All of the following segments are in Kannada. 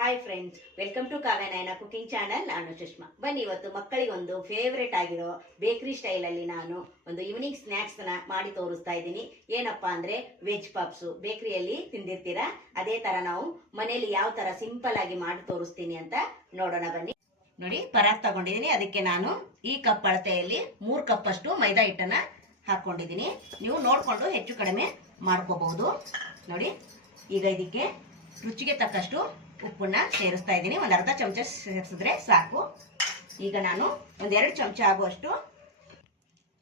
Hi friends welcome to Kavyanayana cooking channel ನಾನು ಸುಷ್ಮಾ. ಬನ್ನಿ, ಇವತ್ತು ಮಕ್ಕಳಿಗೆ ಒಂದು ಫೇವ್ರೆಟ್ ಆಗಿರೋ ಬೇಕರಿ ಸ್ಟೈಲಲ್ಲಿ ನಾನು ಒಂದು ಈವ್ನಿಂಗ್ ಸ್ನ್ಯಾಕ್ಸ್ನ ಮಾಡಿ ತೋರಿಸ್ತಾ ಇದ್ದೀನಿ. ಏನಪ್ಪಾ ಅಂದ್ರೆ ವೆಜ್ ಪಪ್ಸು ಬೇಕರಿಯಲ್ಲಿ ತಿಂದಿರ್ತೀರಾ? ಅದೇ ತರ ನಾವು ಮನೆಯಲ್ಲಿ ಯಾವ ತರ ಸಿಂಪಲ್ ಆಗಿ ಮಾಡಿ ತೋರಿಸ್ತೀನಿ ಅಂತ ನೋಡೋಣ ಬನ್ನಿ. ನೋಡಿ, ಪರಾಗ್ ತಗೊಂಡಿದ್ದೀನಿ. ಅದಕ್ಕೆ ನಾನು ಈ ಕಪ್ ಅಳತೆಯಲ್ಲಿ ಮೂರು ಕಪ್ಪಷ್ಟು ಮೈದಾ ಹಿಟ್ಟನ್ನ ಹಾಕೊಂಡಿದ್ದೀನಿ. ನೀವು ನೋಡಿಕೊಂಡು ಹೆಚ್ಚು ಕಡಿಮೆ ಮಾಡ್ಕೋಬಹುದು. ನೋಡಿ, ಈಗ ಇದಕ್ಕೆ ರುಚಿಗೆ ತಕ್ಕಷ್ಟು ಉಪ್ಪನ್ನ ಸೇರಿಸ್ತಾ ಇದ್ದೀನಿ. ಒಂದು ಅರ್ಧ ಚಮಚ ಸೇರಿಸಿದ್ರೆ ಸಾಕು. ಈಗ ನಾನು ಒಂದೆರಡು ಚಮಚ ಆಗುವಷ್ಟು,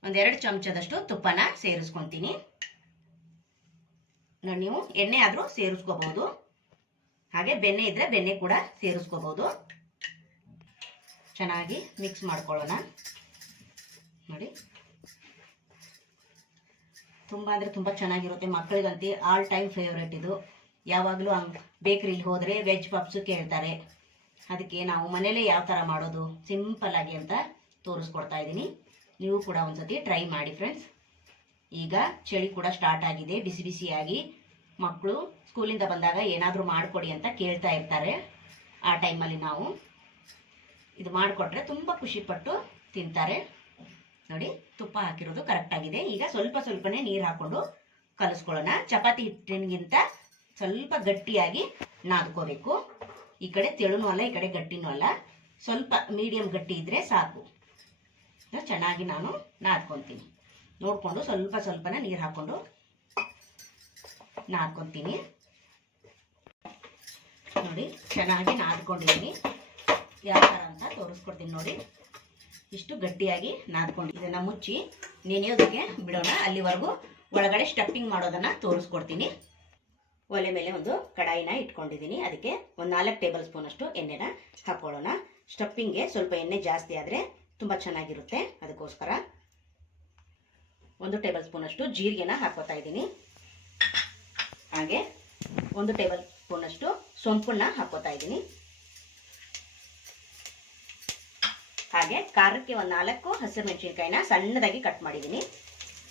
ಒಂದೆರಡು ಚಮಚದಷ್ಟು ತುಪ್ಪನ ಸೇರಿಸ್ಕೊತೀನಿ. ನೀವು ಎಣ್ಣೆ ಆದರೂ ಸೇರಿಸ್ಕೋಬಹುದು. ಹಾಗೆ ಬೆಣ್ಣೆ ಇದ್ರೆ ಬೆಣ್ಣೆ ಕೂಡ ಸೇರಿಸ್ಕೋಬಹುದು. ಚೆನ್ನಾಗಿ ಮಿಕ್ಸ್ ಮಾಡ್ಕೊಳ್ಳೋಣ. ನೋಡಿ. ತುಂಬ ಅಂದರೆ ತುಂಬ ಚೆನ್ನಾಗಿರುತ್ತೆ ಮಕ್ಕಳಿಗಂತೂ ಆಲ್ ಟೈಮ್ ಫೇವ್ರೇಟ್ ಇದು. ಯಾವಾಗಲೂ ಬೇಕ್ರಿಲಿ ಹೋದರೆ ವೆಜ್ ಪಪ್ಸು ಕೇಳ್ತಾರೆ. ಅದಕ್ಕೆ ನಾವು ಮನೇಲೇ ಯಾವ ಥರ ಮಾಡೋದು ಸಿಂಪಲ್ ಆಗಿ ಅಂತ ತೋರಿಸ್ಕೊಡ್ತಾ ಇದ್ದೀನಿ. ನೀವು ಕೂಡ ಒಂದ್ಸತಿ ಟ್ರೈ ಮಾಡಿ ಫ್ರೆಂಡ್ಸ್ ಈಗ ಚಳಿ ಕೂಡ ಸ್ಟಾರ್ಟ್ ಆಗಿದೆ. ಬಿಸಿ ಬಿಸಿಯಾಗಿ ಮಕ್ಕಳು ಸ್ಕೂಲಿಂದ ಬಂದಾಗ ಏನಾದರೂ ಮಾಡಿಕೊಡಿ ಅಂತ ಕೇಳ್ತಾ ಇರ್ತಾರೆ. ಆ ಟೈಮಲ್ಲಿ ನಾವು ಇದು ಮಾಡಿಕೊಟ್ರೆ ತುಂಬ ಖುಷಿಪಟ್ಟು ತಿಂತಾರೆ. ನೋಡಿ, ತುಪ್ಪ ಹಾಕಿರೋದು ಕರೆಕ್ಟ್ ಆಗಿದೆ. ಈಗ ಸ್ವಲ್ಪ ಸ್ವಲ್ಪನೇ ನೀರು ಹಾಕೊಂಡು ಕಲಿಸ್ಕೊಳ್ಳೋಣ. ಚಪಾತಿ ಹಿಟ್ಟಿನಗಿಂತ ಸ್ವಲ್ಪ ಗಟ್ಟಿಯಾಗಿ ನಾದ್ಕೋಬೇಕು. ಈ ಕಡೆ ತೆಳುನೂ ಅಲ್ಲ, ಈ ಕಡೆ ಗಟ್ಟಿನೂ ಅಲ್ಲ. ಸ್ವಲ್ಪ ಮೀಡಿಯಂ ಗಟ್ಟಿ ಇದ್ರೆ ಸಾಕು. ಚೆನ್ನಾಗಿ ನಾನು ನಾದ್ಕೊತೀನಿ. ನೋಡಿಕೊಂಡು ಸ್ವಲ್ಪ ಸ್ವಲ್ಪನ ನೀರು ಹಾಕೊಂಡು ನಾದ್ಕೊತೀನಿ. ನೋಡಿ, ಚೆನ್ನಾಗಿ ನಾದ್ಕೊಂಡಿದ್ದೀನಿ. ಯಾವ ಥರ ಅಂತ ತೋರಿಸ್ಕೊಡ್ತೀನಿ ನೋಡಿ. ಇಷ್ಟು ಗಟ್ಟಿಯಾಗಿ ನಾದ್ಕೊಂಡು ಇದನ್ನು ಮುಚ್ಚಿ ನೆನೆಯೋದಕ್ಕೆ ಬಿಡೋಣ. ಅಲ್ಲಿವರೆಗೂ ಒಳಗಡೆ ಸ್ಟಫಿಂಗ್ ಮಾಡೋದನ್ನು ತೋರಿಸ್ಕೊಡ್ತೀನಿ. ಒಲೆ ಮೇಲೆ ಒಂದು ಕಡಾಯಿನ ಇಟ್ಕೊಂಡಿದ್ದೀನಿ. ಅದಕ್ಕೆ ಒಂದು ನಾಲ್ಕು ಟೇಬಲ್ ಸ್ಪೂನ್ ಅಷ್ಟು ಎಣ್ಣೆನ ಹಾಕೊಳ್ಳೋಣ. ಸ್ಟಫಿಂಗ್ಗೆ ಸ್ವಲ್ಪ ಎಣ್ಣೆ ಜಾಸ್ತಿ ಆದರೆ ತುಂಬ ಚೆನ್ನಾಗಿರುತ್ತೆ. ಅದಕ್ಕೋಸ್ಕರ ಒಂದು ಟೇಬಲ್ ಸ್ಪೂನ್ ಅಷ್ಟು ಜೀರಿಗೆನ ಹಾಕೋತಾ ಇದ್ದೀನಿ. ಹಾಗೆ ಒಂದು ಟೇಬಲ್ ಸ್ಪೂನ್ ಅಷ್ಟು ಸೊಂಪನ್ನ ಹಾಕೋತಾ ಇದ್ದೀನಿ. ಹಾಗೆ ಖಾರಕ್ಕೆ ಒಂದು ನಾಲ್ಕು ಹಸಿರು ಮೆಣಸಿನ್ಕಾಯಿನ ಸಣ್ಣದಾಗಿ ಕಟ್ ಮಾಡಿದ್ದೀನಿ.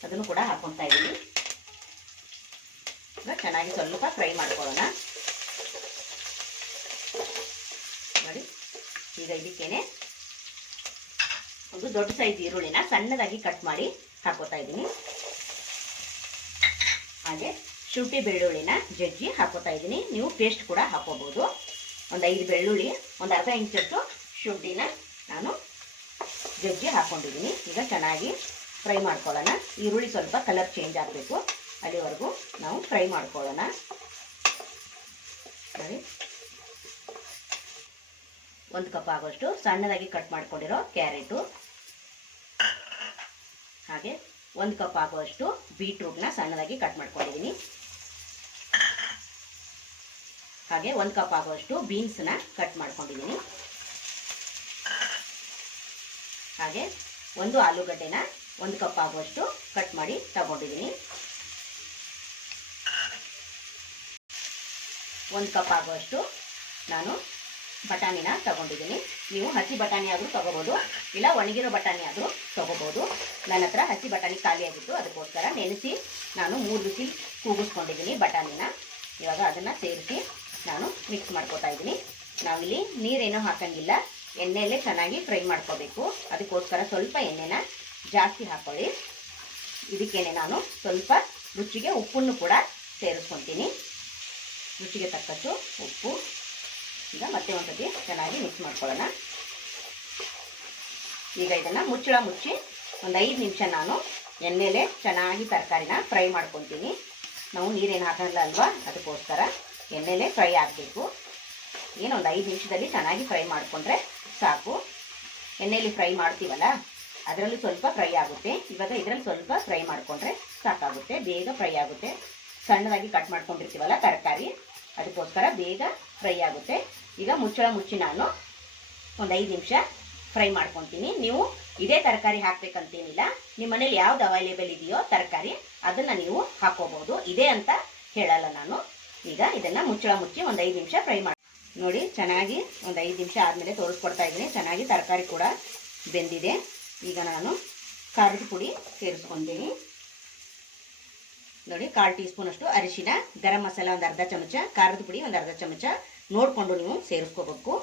ಅದನ್ನು ಕೂಡ ಹಾಕೊತಾ ಇದ್ದೀನಿ. ಈಗ ಚೆನ್ನಾಗಿ ಸ್ವಲ್ಪ ಫ್ರೈ ಮಾಡ್ಕೊಳ್ಳೋಣ. ನೋಡಿ, ಈಗ ಇದಕ್ಕೇನೆ ಒಂದು ದೊಡ್ಡ ಸೈಜ್ ಈರುಳ್ಳಿನ ಸಣ್ಣದಾಗಿ ಕಟ್ ಮಾಡಿ ಹಾಕೋತಾ ಇದ್ದೀನಿ. ಹಾಗೆ ಶುಂಠಿ ಬೆಳ್ಳುಳ್ಳಿನ ಜಜ್ಜಿ ಹಾಕೋತಾ ಇದ್ದೀನಿ. ನೀವು ಪೇಸ್ಟ್ ಕೂಡ ಹಾಕೋಬಹುದು. ಒಂದು ಐದು ಬೆಳ್ಳುಳ್ಳಿ, ಒಂದು ಅರ್ಧ ಇಂಚಷ್ಟು ಶುಂಠಿನ ನಾನು ಜಜ್ಜಿ ಹಾಕೊಂಡಿದ್ದೀನಿ. ಈಗ ಚೆನ್ನಾಗಿ ಫ್ರೈ ಮಾಡ್ಕೊಳ್ಳೋಣ. ಈರುಳ್ಳಿ ಸ್ವಲ್ಪ ಕಲರ್ ಚೇಂಜ್ ಆಗಬೇಕು. ಅಲ್ಲಿವರೆಗೂ ನಾವು ಫ್ರೈ ಮಾಡ್ಕೊಳ್ಳೋಣ. ನೋಡಿ. ಒಂದು ಕಪ್ ಆಗೋಷ್ಟು ಸಣ್ಣದಾಗಿ ಕಟ್ ಮಾಡ್ಕೊಂಡಿರೋ ಕ್ಯಾರೆಟು. ಹಾಗೆ ಒಂದು ಕಪ್ ಆಗುವಷ್ಟು ಬೀಟ್ರೂಟ್ನ ಸಣ್ಣದಾಗಿ ಕಟ್ ಮಾಡ್ಕೊಂಡಿದ್ದೀನಿ. ಹಾಗೆ ಒಂದು ಕಪ್ ಆಗುವಷ್ಟು ಬೀನ್ಸ್ನ ಕಟ್ ಮಾಡ್ಕೊಂಡಿದ್ದೀನಿ. ಹಾಗೆ ಒಂದು ಆಲೂಗಡ್ಡೆನ ಒಂದು ಕಪ್ ಆಗುವಷ್ಟು ಕಟ್ ಮಾಡಿ ತಗೊಂಡಿದ್ದೀನಿ. ಒಂದು ಕಪ್ ಆಗುವಷ್ಟು ನಾನು ಬಟಾಣಿನ ತಗೊಂಡಿದ್ದೀನಿ. ನೀವು ಹಸಿ ಬಟಾಣಿ ಆದರೂ ತಗೋಬೋದು, ಇಲ್ಲ ಒಣಗಿರೋ ಬಟಾಣಿ ಆದರೂ ತಗೋಬೋದು. ನನ್ನ ಹತ್ರ ಹಸಿ ಬಟಾಣಿ ಖಾಲಿಯಾಗಿತ್ತು ಅದಕ್ಕೋಸ್ಕರ ನೆನೆಸಿ ನಾನು ಮೂರು ಬಿಸಿ ಕೂಗಿಸ್ಕೊಂಡಿದ್ದೀನಿ ಬಟಾಣಿನ. ಇವಾಗ ಅದನ್ನು ಸೇರಿಸಿ ನಾನು ಮಿಕ್ಸ್ ಮಾಡ್ಕೋತಾ ಇದ್ದೀನಿ. ನಾವಿಲ್ಲಿ ನೀರೇನೂ ಹಾಕಂಗಿಲ್ಲ, ಎಣ್ಣೆಯಲ್ಲೇ ಚೆನ್ನಾಗಿ ಫ್ರೈ ಮಾಡ್ಕೋಬೇಕು. ಅದಕ್ಕೋಸ್ಕರ ಸ್ವಲ್ಪ ಎಣ್ಣೆನ ಜಾಸ್ತಿ ಹಾಕ್ಕೊಳ್ಳಿ ಇದಕ್ಕೇನೆ ನಾನು ಸ್ವಲ್ಪ ರುಚಿಗೆ ಉಪ್ಪನ್ನು ಕೂಡ ಸೇರಿಸ್ಕೊತೀನಿ. ರುಚಿಗೆ ತಕ್ಕಷ್ಟು ಉಪ್ಪು. ಈಗ ಮತ್ತೆ ಒಂದ್ಸತಿ ಚೆನ್ನಾಗಿ ಮಿಕ್ಸ್ ಮಾಡ್ಕೊಳ್ಳೋಣ. ಈಗ ಇದನ್ನು ಮುಚ್ಚಳ ಮುಚ್ಚಿ ಒಂದು ಐದು ನಿಮಿಷ ನಾನು ಎಣ್ಣೆಲೆ ಚೆನ್ನಾಗಿ ತರಕಾರಿನ ಫ್ರೈ ಮಾಡ್ಕೊತೀನಿ. ನಾವು ನೀರೇನು ಹಾಕಲ್ಲ ಅಲ್ವಾ? ಅದಕ್ಕೋಸ್ಕರ ಎಣ್ಣೆಲೆ ಫ್ರೈ ಆಗಬೇಕು. ಏನು ಒಂದು ಐದು ನಿಮಿಷದಲ್ಲಿ ಚೆನ್ನಾಗಿ ಫ್ರೈ ಮಾಡಿಕೊಂಡ್ರೆ ಸಾಕು. ಎಣ್ಣೆಯಲ್ಲಿ ಫ್ರೈ ಮಾಡ್ತೀವಲ್ಲ, ಅದರಲ್ಲಿ ಸ್ವಲ್ಪ ಫ್ರೈ ಆಗುತ್ತೆ. ಇವಾಗ ಇದರಲ್ಲಿ ಸ್ವಲ್ಪ ಫ್ರೈ ಮಾಡಿಕೊಂಡ್ರೆ ಸಾಕಾಗುತ್ತೆ. ಬೇಗ ಫ್ರೈ ಆಗುತ್ತೆ. ಸಣ್ಣದಾಗಿ ಕಟ್ ಮಾಡ್ಕೊಂಡಿರ್ತೀವಲ್ಲ ತರಕಾರಿ ಅದಕ್ಕೋಸ್ಕರ ಬೇಗ ಫ್ರೈ ಆಗುತ್ತೆ. ಈಗ ಮುಚ್ಚಳ ಮುಚ್ಚಿ ನಾನು ಒಂದು ಐದು ನಿಮಿಷ ಫ್ರೈ ಮಾಡ್ಕೊತೀನಿ. ನೀವು ಇದೇ ತರಕಾರಿ ಹಾಕ್ಬೇಕಂತೇನಿಲ್ಲ. ನಿಮ್ಮ ಮನೇಲಿ ಯಾವ್ದು ಅವೈಲೇಬಲ್ ಇದೆಯೋ ತರಕಾರಿ, ಅದನ್ನು ನೀವು ಹಾಕೋಬಹುದು ಇದೆ ಅಂತ ಹೇಳಲ್ಲ ನಾನು. ಈಗ ಇದನ್ನು ಮುಚ್ಚಳ ಮುಚ್ಚಿ ಒಂದು ಐದು ನಿಮಿಷ ಫ್ರೈ ಮಾಡಿ ನೋಡಿ, ಚೆನ್ನಾಗಿ ಒಂದು ಐದು ನಿಮಿಷ ಆದಮೇಲೆ ತೋರಿಸ್ಕೊಡ್ತಾ ಇದ್ದೀನಿ. ಚೆನ್ನಾಗಿ ತರಕಾರಿ ಕೂಡ ಬೆಂದಿದೆ. ಈಗ ನಾನು ಖಾರದ ಪುಡಿ ಸೇರಿಸ್ಕೊತೀನಿ. ನೋಡಿ, ಕಾಲು ಟೀ ಸ್ಪೂನ್ ಅಷ್ಟು ಅರಿಶಿನ, ಗರಂ ಮಸಾಲ ಒಂದು ಅರ್ಧ ಚಮಚ, ಖಾರದ ಪುಡಿ ಒಂದು ಅರ್ಧ ಚಮಚ. ನೋಡಿಕೊಂಡು ನೀವು ಸೇರಿಸ್ಕೋಬೇಕು.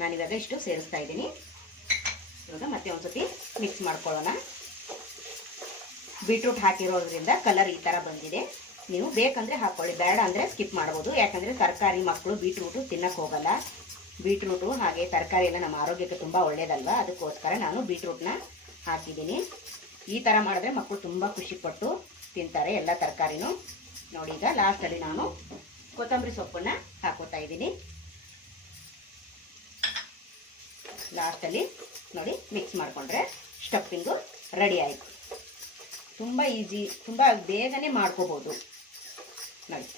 ನಾನಿವಾಗ ಇಷ್ಟು ಸೇರಿಸ್ತಾ ಇದ್ದೀನಿ. ಇವಾಗ ಮತ್ತೆ ಒಂದ್ಸತಿ ಮಿಕ್ಸ್ ಮಾಡ್ಕೊಳ್ಳೋಣ. ಬೀಟ್ರೂಟ್ ಹಾಕಿರೋದ್ರಿಂದ ಕಲರ್ ಈ ಥರ ಬಂದಿದೆ. ನೀವು ಬೇಕಂದರೆ ಹಾಕ್ಕೊಳ್ಳಿ ಬೇಡ ಅಂದರೆ ಸ್ಕಿಪ್ ಮಾಡ್ಬೋದು. ಯಾಕಂದರೆ ತರಕಾರಿ ಮಕ್ಕಳು ಬೀಟ್ರೂಟು ತಿನ್ನಕ್ಕೆ ಹೋಗಲ್ಲ. ಬೀಟ್ರೂಟು ಹಾಗೆ ತರಕಾರಿ ಎಲ್ಲ ನಮ್ಮ ಆರೋಗ್ಯಕ್ಕೆ ತುಂಬ ಒಳ್ಳೇದಲ್ವ? ಅದಕ್ಕೋಸ್ಕರ ನಾನು ಬೀಟ್ರೂಟ್ನ ಹಾಕಿದ್ದೀನಿ. ಈ ಥರ ಮಾಡಿದ್ರೆ ಮಕ್ಕಳು ತುಂಬ ಖುಷಿಪಟ್ಟು ತಿಂತಾರೆ ಎಲ್ಲ ತರಕಾರಿನೂ. ನೋಡಿ ಈಗ ಲಾಸ್ಟಲ್ಲಿ ನಾನು ಕೊತ್ತಂಬರಿ ಸೊಪ್ಪನ್ನು ಹಾಕೋತಾ ಇದ್ದೀನಿ. ಲಾಸ್ಟಲ್ಲಿ ನೋಡಿ ಮಿಕ್ಸ್ ಮಾಡಿಕೊಂಡ್ರೆ ಸ್ಟಫಿಂಗು ರೆಡಿ ಆಯಿತು. ತುಂಬ ಈಸಿ ತುಂಬ ಬೇಗನೆ ಮಾಡ್ಕೋಬೋದು. ನೋಡಿ.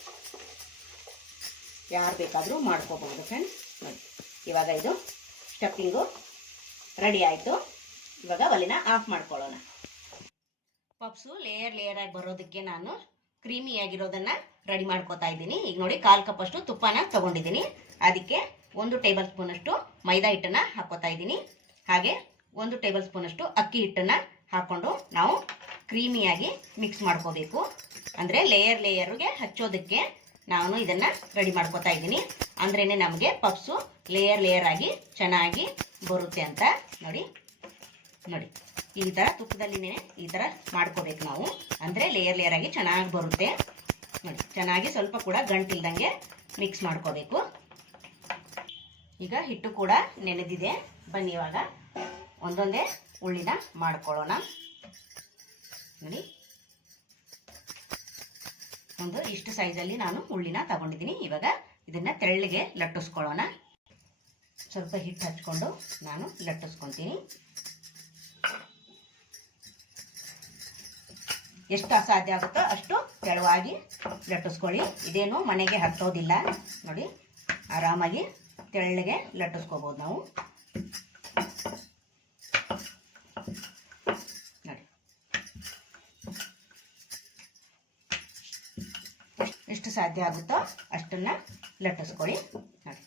ಯಾರು ಬೇಕಾದರೂ ಮಾಡ್ಕೋಬಹುದು ಫ್ರೆಂಡ್ಸ್ ನೋಡಿ. ಇವಾಗ ಇದು ಸ್ಟಫಿಂಗು ರೆಡಿ ಆಯಿತು. ಇವಾಗ ಒಲೆನ ಆಫ್ ಮಾಡ್ಕೊಳ್ಳೋಣ. ಪಪ್ಸು ಲೇಯರ್ ಲೇಯರ್ ಆಗಿ ಬರೋದಕ್ಕೆ ನಾನು ಕ್ರೀಮಿ ಆಗಿರೋದನ್ನ ರೆಡಿ ಮಾಡ್ಕೋತಾ ಇದ್ದೀನಿ. ಈಗ ನೋಡಿ ಕಾಲು ಕಪ್ ಅಷ್ಟು ತುಪ್ಪನ ತಗೊಂಡಿದ್ದೀನಿ. ಅದಕ್ಕೆ ಒಂದು ಟೇಬಲ್ ಸ್ಪೂನ್ ಅಷ್ಟು ಮೈದಾ ಹಿಟ್ಟನ್ನ ಹಾಕೋತಾ ಇದ್ದೀನಿ. ಹಾಗೆ ಒಂದು ಟೇಬಲ್ ಸ್ಪೂನ್ ಅಷ್ಟು ಅಕ್ಕಿ ಹಿಟ್ಟನ್ನ ಹಾಕೊಂಡು ನಾವು ಕ್ರೀಮಿಯಾಗಿ ಮಿಕ್ಸ್ ಮಾಡ್ಕೋಬೇಕು. ಅಂದರೆ ಲೇಯರ್ ಲೇಯರ್ಗೆ ಹಚ್ಚೋದಕ್ಕೆ ನಾನು ಇದನ್ನ ರೆಡಿ ಮಾಡ್ಕೋತಾ ಇದ್ದೀನಿ. ಅಂದ್ರೇನೆ ನಮಗೆ ಪಪ್ಸು ಲೇಯರ್ ಲೇಯರ್ ಆಗಿ ಚೆನ್ನಾಗಿ ಬರುತ್ತೆ ಅಂತ ನೋಡಿ. ನೋಡಿ. ಈ ಥರ ತುಪ್ಪದಲ್ಲಿನೇ ಈ ಥರ ಮಾಡ್ಕೋಬೇಕು ನಾವು. ಅಂದರೆ ಲೇಯರ್ ಲೇಯರ್ ಆಗಿ ಚೆನ್ನಾಗಿ ಬರುತ್ತೆ. ನೋಡಿ, ಚೆನ್ನಾಗಿ ಸ್ವಲ್ಪ ಕೂಡ ಗಂಟಿಲ್ದಂಗೆ ಮಿಕ್ಸ್ ಮಾಡ್ಕೋಬೇಕು. ಈಗ ಹಿಟ್ಟು ಕೂಡ ನೆನೆದಿದೆ. ಬನ್ನಿ ಇವಾಗ. ಒಂದೊಂದೇ ಉಳ್ಳಿನ ಮಾಡ್ಕೊಳ್ಳೋಣ. ನೋಡಿ. ಒಂದು ಇಷ್ಟು ಸೈಜಲ್ಲಿ ನಾನು ಉಳ್ಳಿನ ತಗೊಂಡಿದ್ದೀನಿ. ಇವಾಗ ಇದನ್ನ ತೆಳ್ಳಗೆ ಲಟ್ಟಿಸ್ಕೊಳ್ಳೋಣ. ಸ್ವಲ್ಪ ಹಿಟ್ಟು ಹಚ್ಕೊಂಡು ನಾನು ಲಟ್ಟಿಸ್ಕೊತೀನಿ. ಎಷ್ಟು ಅಸಾಧ್ಯ ಆಗುತ್ತೋ ಅಷ್ಟು ತೆಳುವಾಗಿ ಲಟ್ಟಿಸ್ಕೊಳ್ಳಿ. ಇದೇನು ಮನೆಗೆ ಹತ್ತೋದಿಲ್ಲ. ನೋಡಿ, ಆರಾಮಾಗಿ ತೆಳ್ಳಗೆ ಲಟ್ಟಿಸ್ಕೋಬೋದು ನಾವು. ನೋಡಿ. ಎಷ್ಟು ಸಾಧ್ಯ ಆಗುತ್ತೋ ಅಷ್ಟನ್ನ ಲಟ್ಟಿಸ್ಕೊಳ್ಳಿ. ನೋಡಿ.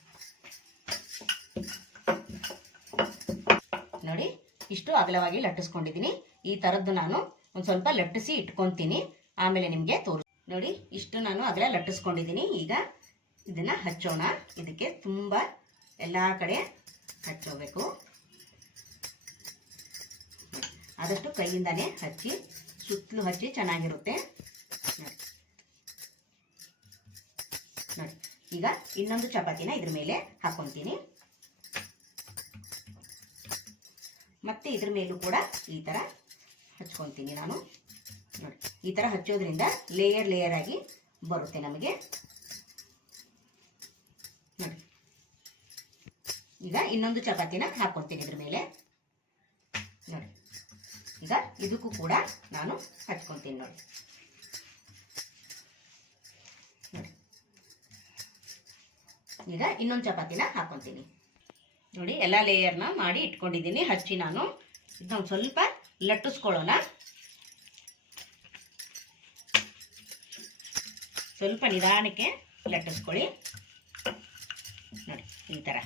ನೋಡಿ, ಇಷ್ಟು ಅಗಲವಾಗಿ ಲಟ್ಟಿಸ್ಕೊಂಡಿದ್ದೀನಿ. ಈ ಥರದ್ದು ನಾನು ಒಂದು ಸ್ವಲ್ಪ ಲಟ್ಟಿಸಿ ಇಟ್ಕೊತೀನಿ. ಆಮೇಲೆ ನಿಮಗೆ ತೋರಿಸ್ ನೋಡಿ, ಇಷ್ಟು ನಾನು ಅದರ ಲಟ್ಟಿಸ್ಕೊಂಡಿದ್ದೀನಿ ಈಗ ಇದನ್ನ ಹಚ್ಚೋಣ. ಇದಕ್ಕೆ ತುಂಬ ಎಲ್ಲ ಕಡೆ ಹಚ್ಚೋಬೇಕು. ಆದಷ್ಟು ಕೈಯಿಂದಲೇ ಹಚ್ಚಿ, ಸುತ್ತಲೂ ಹಚ್ಚಿ ಚೆನ್ನಾಗಿರುತ್ತೆ. ನೋಡಿ, ಈಗ ಇನ್ನೊಂದು ಚಪಾತಿನ ಇದ್ರ ಮೇಲೆ ಹಾಕೊತೀನಿ. ಮತ್ತೆ ಇದ್ರ ಮೇಲೂ ಕೂಡ ಈ ಥರ ಹಚ್ಕೊತೀನಿ ನಾನು. ನೋಡಿ, ಈ ಥರ ಹಚ್ಚೋದ್ರಿಂದ ಲೇಯರ್ ಲೇಯರ್ ಆಗಿ ಬರುತ್ತೆ ನಮಗೆ. ನೋಡಿ, ಈಗ ಇನ್ನೊಂದು ಚಪಾತಿನ ಹಾಕೊತೀನಿ ಇದ್ರ ಮೇಲೆ. ನೋಡಿ, ಈಗ ಇದಕ್ಕೂ ಕೂಡ ನಾನು ಹಚ್ಕೊತೀನಿ ನೋಡಿ. ಈಗ ಇನ್ನೊಂದು ಚಪಾತಿನ ಹಾಕೊತೀನಿ. ನೋಡಿ, ಎಲ್ಲ ಲೇಯರ್ನ ಮಾಡಿ ಇಟ್ಕೊಂಡಿದ್ದೀನಿ, ಹಚ್ಚಿ ನಾನು. ಇದನ್ನ ಸ್ವಲ್ಪ ಲಟ್ಟಿಸ್ಕೊಳ್ಳೋಣ. ಸ್ವಲ್ಪ ನಿಧಾನಕ್ಕೆ ಲಟ್ಟಿಸ್ಕೊಳ್ಳಿ. ನೋಡಿ, ಈ ಥರ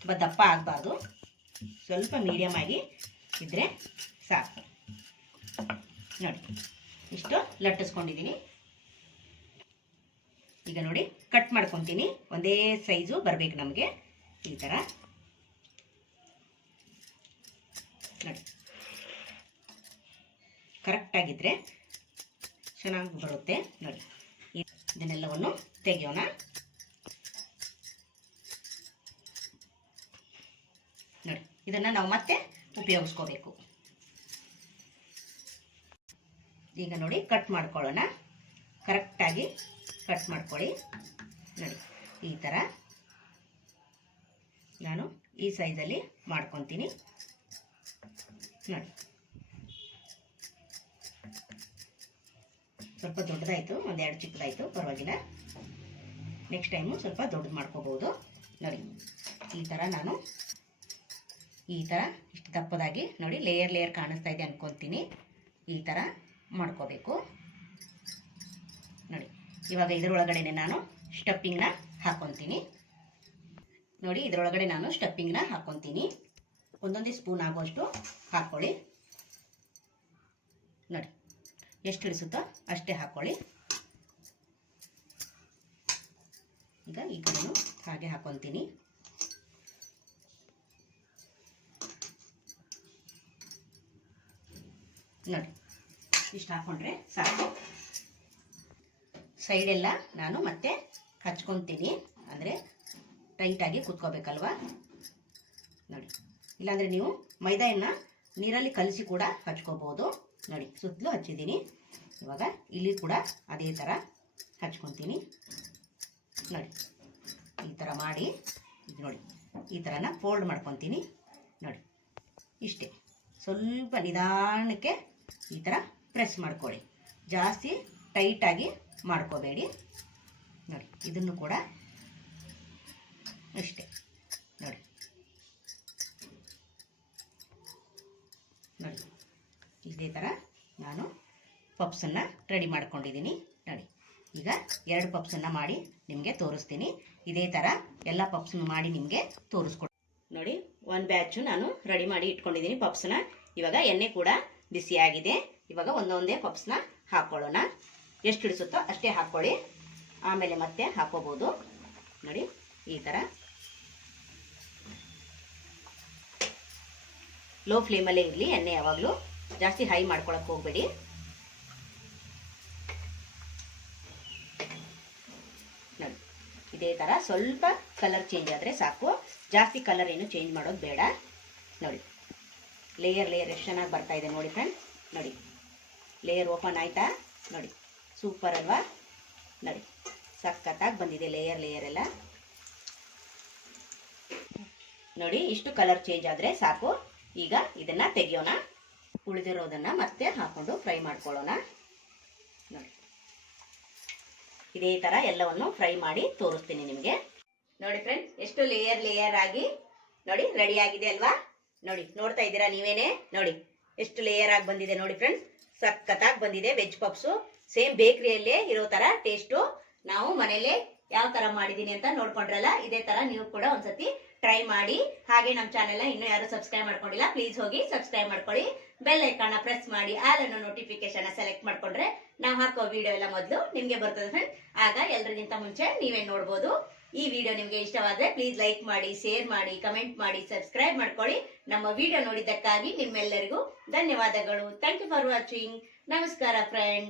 ತುಂಬ ದಪ್ಪ ಆಗಬಾರ್ದು. ಸ್ವಲ್ಪ ಮೀಡಿಯಮ್ ಆಗಿ ಇದ್ರೆ ಸಾಕು. ನೋಡಿ, ಇಷ್ಟು ಲಟ್ಟಿಸ್ಕೊಂಡಿದ್ದೀನಿ ಈಗ ನೋಡಿ ಕಟ್ ಮಾಡ್ಕೊತೀನಿ. ಒಂದೇ ಸೈಜು ಬರಬೇಕು ನಮಗೆ. ಈ ಥರ ನೋಡಿ ಕರೆಕ್ಟಾಗಿದ್ದರೆ ಚೆನ್ನಾಗಿ ಬರುತ್ತೆ. ನೋಡಿ. ಇದನ್ನೆಲ್ಲವನ್ನು ತೆಗೆಯೋಣ. ನೋಡಿ, ಇದನ್ನು ನಾವು ಮತ್ತೆ ಉಪಯೋಗಿಸ್ಕೋಬೇಕು. ಈಗ ನೋಡಿ ಕಟ್ ಮಾಡ್ಕೊಳ್ಳೋಣ. ಕರೆಕ್ಟಾಗಿ ಕಟ್ ಮಾಡ್ಕೊಳ್ಳಿ. ನೋಡಿ, ಈ ಥರ ನಾನು ಈ ಸೈಜಲ್ಲಿ ಮಾಡ್ಕೊತೀನಿ. ನೋಡಿ ಸ್ವಲ್ಪ ದೊಡ್ಡದಾಯಿತು, ಒಂದೆರಡು ಚಿಕ್ಕದಾಯಿತು, ಪರವಾಗಿಲ್ಲ. ನೆಕ್ಸ್ಟ್ ಟೈಮು ಸ್ವಲ್ಪ ದೊಡ್ಡದು ಮಾಡ್ಕೋಬೋದು. ನೋಡಿ, ಈ ಥರ ನಾನು ಈ ಥರ ಇಷ್ಟು ದಪ್ಪದಾಗಿ ನೋಡಿ ಲೇಯರ್ ಲೇಯರ್ ಕಾಣಿಸ್ತಾ ಇದೆ ಅಂದ್ಕೊತೀನಿ ಈ ಥರ ಮಾಡ್ಕೋಬೇಕು. ನೋಡಿ, ಇವಾಗ ಇದರೊಳಗಡೆ ನಾನು ಸ್ಟಪ್ಪಿಂಗ್ನ ಹಾಕೊತೀನಿ. ನೋಡಿ, ಇದರೊಳಗಡೆ ನಾನು ಸ್ಟಪ್ಪಿಂಗ್ನ ಹಾಕೊತೀನಿ. ಒಂದೊಂದೇ ಸ್ಪೂನ್ ಆಗುವಷ್ಟು ಹಾಕ್ಕೊಳ್ಳಿ. ನೋಡಿ, ಎಷ್ಟು ಇಳಿಸುತ್ತೋ ಅಷ್ಟೇ ಹಾಕ್ಕೊಳ್ಳಿ. ಈಗ ಈ ನಾನು ಹಾಗೆ ಹಾಕೊತೀನಿ ನೋಡಿ, ಇಷ್ಟು ಹಾಕೊಂಡ್ರೆ ಸಾಕು. ಸೈಡೆಲ್ಲ ನಾನು ಮತ್ತೆ ಹಚ್ಕೊತೀನಿ. ಅಂದರೆ ಟೈಟಾಗಿ ಕುತ್ಕೋಬೇಕಲ್ವಾ? ನೋಡಿ. ಇಲ್ಲಾಂದರೆ ನೀವು ಮೈದಾನ ನೀರಲ್ಲಿ ಕಲಸಿ ಕೂಡ ಹಚ್ಕೋಬೋದು. ನೋಡಿ, ಸುತ್ತಲೂ ಹಚ್ಚಿದ್ದೀನಿ. ಇವಾಗ ಇಲ್ಲಿ ಕೂಡ ಅದೇ ಥರ ಹಚ್ಕೊತೀನಿ. ನೋಡಿ, ಈ ಥರ ಮಾಡಿ ನೋಡಿ, ಈ ಥರನ ಫೋಲ್ಡ್ ಮಾಡ್ಕೊತೀನಿ. ನೋಡಿ, ಇಷ್ಟೇ. ಸ್ವಲ್ಪ ನಿಧಾನಕ್ಕೆ ಈ ಥರ ಪ್ರೆಸ್ ಮಾಡ್ಕೊಳ್ಳಿ. ಜಾಸ್ತಿ ಟೈಟಾಗಿ ಮಾಡ್ಕೋಬೇಡಿ. ನೋಡಿ, ಇದನ್ನು ಕೂಡ ಇಷ್ಟೇ ನೋಡಿ ನೋಡಿ ಇದೇ ಥರ ನಾನು ಪಪ್ಸನ್ನು ರೆಡಿ ಮಾಡ್ಕೊಂಡಿದ್ದೀನಿ. ನೋಡಿ, ಈಗ ಎರಡು ಪಪ್ಸನ್ನು ಮಾಡಿ ನಿಮಗೆ ತೋರಿಸ್ತೀನಿ. ಇದೇ ಥರ ಎಲ್ಲ ಪಪ್ಸನ್ನು ಮಾಡಿ ನಿಮಗೆ ತೋರಿಸ್ಕೊಡ್ ನೋಡಿ, ಒಂದು ಬ್ಯಾಚು ನಾನು ರೆಡಿ ಮಾಡಿ ಇಟ್ಕೊಂಡಿದ್ದೀನಿ ಪಪ್ಸನ್ನ. ಇವಾಗ ಎಣ್ಣೆ ಕೂಡ ಬಿಸಿಯಾಗಿದೆ ಇವಾಗ ಒಂದೊಂದೇ ಪಪ್ಸನ್ನ ಹಾಕ್ಕೊಳ್ಳೋಣ ಎಷ್ಟು ಹಿಡಿಸುತ್ತೋ ಅಷ್ಟೇ ಹಾಕ್ಕೊಳ್ಳಿ ಆಮೇಲೆ ಮತ್ತೆ ಹಾಕೋಬೋದು. ನೋಡಿ, ಈ ಥರ ಲೋ ಫ್ಲೇಮಲ್ಲೇ ಇರಲಿ, ಎಣ್ಣೆ ಯಾವಾಗಲೂ ಜಾಸ್ತಿ ಹೈ ಮಾಡ್ಕೊಳಕ್ಕೆ ಹೋಗಬೇಡಿ. ನೋಡಿ, ಇದೇ ಥರ ಸ್ವಲ್ಪ ಕಲರ್ ಚೇಂಜ್ ಆದರೆ ಸಾಕು. ಜಾಸ್ತಿ ಕಲರ್ ಏನು ಚೇಂಜ್ ಮಾಡೋದು ಬೇಡ. ನೋಡಿ ಲೇಯರ್ ಲೇಯರ್ ಎಷ್ಟು ಚೆನ್ನಾಗಿ ಬರ್ತಾ ಇದೆ ನೋಡಿ ಫ್ರೆಂಡ್ಸ್ ನೋಡಿ ಲೇಯರ್ ಓಪನ್ ಆಯ್ತಾ? ನೋಡಿ ಸೂಪರ್ ಅಲ್ವಾ? ನೋಡಿ, ಸಖತ್ತಾಗಿ ಬಂದಿದೆ ಲೇಯರ್ ಲೇಯರ್ ಎಲ್ಲ. ನೋಡಿ, ಇಷ್ಟು ಕಲರ್ ಚೇಂಜ್ ಆದರೆ ಸಾಕು. ಈಗ ಇದನ್ನ ತೆಗಿಯೋಣ. ಉಳಿದಿರೋದನ್ನ ಮತ್ತೆ ಹಾಕೊಂಡು ಫ್ರೈ ಮಾಡ್ಕೊಳ್ಳೋಣ. ನೋಡಿ. ಇದೇ ತರ ಎಲ್ಲವನ್ನು ಫ್ರೈ ಮಾಡಿ ತೋರಿಸ್ತೀನಿ ನಿಮಗೆ. ನೋಡಿ ಫ್ರೆಂಡ್ಸ್ ಎಷ್ಟು ಲೇಯರ್ ಲೇಯರ್ ಆಗಿ, ನೋಡಿ ರೆಡಿ ಆಗಿದೆ ಅಲ್ವಾ? ನೋಡಿ, ನೋಡ್ತಾ ಇದ್ದೀರಾ ನೀವೇನೆ? ನೋಡಿ, ಎಷ್ಟು ಲೇಯರ್ ಆಗಿ ಬಂದಿದೆ ನೋಡಿ ಫ್ರೆಂಡ್ಸ್ ಸಖತ್ತಾಗಿ ಬಂದಿದೆ ವೆಜ್ ಪಪ್ಸು ಸೇಮ್ ಬೇಕ್ರಿಯಲ್ಲೇ ಇರೋ ತರ ಟೇಸ್ಟು ನಾವು ಮನೇಲೆ ಯಾವ ತರ ಮಾಡಿದೀನಿ ಅಂತ ನೋಡ್ಕೊಂಡ್ರಲ್ಲ, ಇದೇ ತರ ನೀವು ಕೂಡ ಒಂದ್ಸತಿ ಟ್ರೈ ಮಾಡಿ. ಹಾಗೆ ನಮ್ಮ ಚಾನೆಲ್ ಇನ್ನೂ ಯಾರು ಸಬ್ಸ್ಕ್ರೈಬ್ ಮಾಡ್ಕೊಂಡಿಲ್ಲ ಪ್ಲೀಸ್ ಹೋಗಿ ಸಬ್ಸ್ಕ್ರೈಬ್ ಮಾಡ್ಕೊಳ್ಳಿ. ಬೆಲ್ ಐಕಾನ ಪ್ರೆಸ್ ಮಾಡಿ ಆಲನ್ನು ನೋಟಿಫಿಕೇಶನ್ ಸೆಲೆಕ್ಟ್ ಮಾಡ್ಕೊಂಡ್ರೆ ನಾವು ಹಾಕೋ ವಿಡಿಯೋ ಎಲ್ಲ ಮೊದಲು ನಿಮ್ಗೆ ಬರ್ತದೆ ಫ್ರೆಂಡ್ ಆಗ ಎಲ್ರಿಗಿಂತ ಮುಂಚೆ ನೀವೇ ನೋಡ್ಬೋದು. ಈ ವಿಡಿಯೋ ನಿಮ್ಗೆ ಇಷ್ಟವಾದ್ರೆ ಪ್ಲೀಸ್ ಲೈಕ್ ಮಾಡಿ ಶೇರ್ ಮಾಡಿ ಕಮೆಂಟ್ ಮಾಡಿ ಸಬ್ಸ್ಕ್ರೈಬ್ ಮಾಡ್ಕೊಳ್ಳಿ. ನಮ್ಮ ವಿಡಿಯೋ ನೋಡಿದ್ದಕ್ಕಾಗಿ ನಿಮ್ಮೆಲ್ಲರಿಗೂ ಧನ್ಯವಾದಗಳು. ಥ್ಯಾಂಕ್ ಯು ಫಾರ್ ವಾಚಿಂಗ್ ನಮಸ್ಕಾರ ಫ್ರೆಂಡ್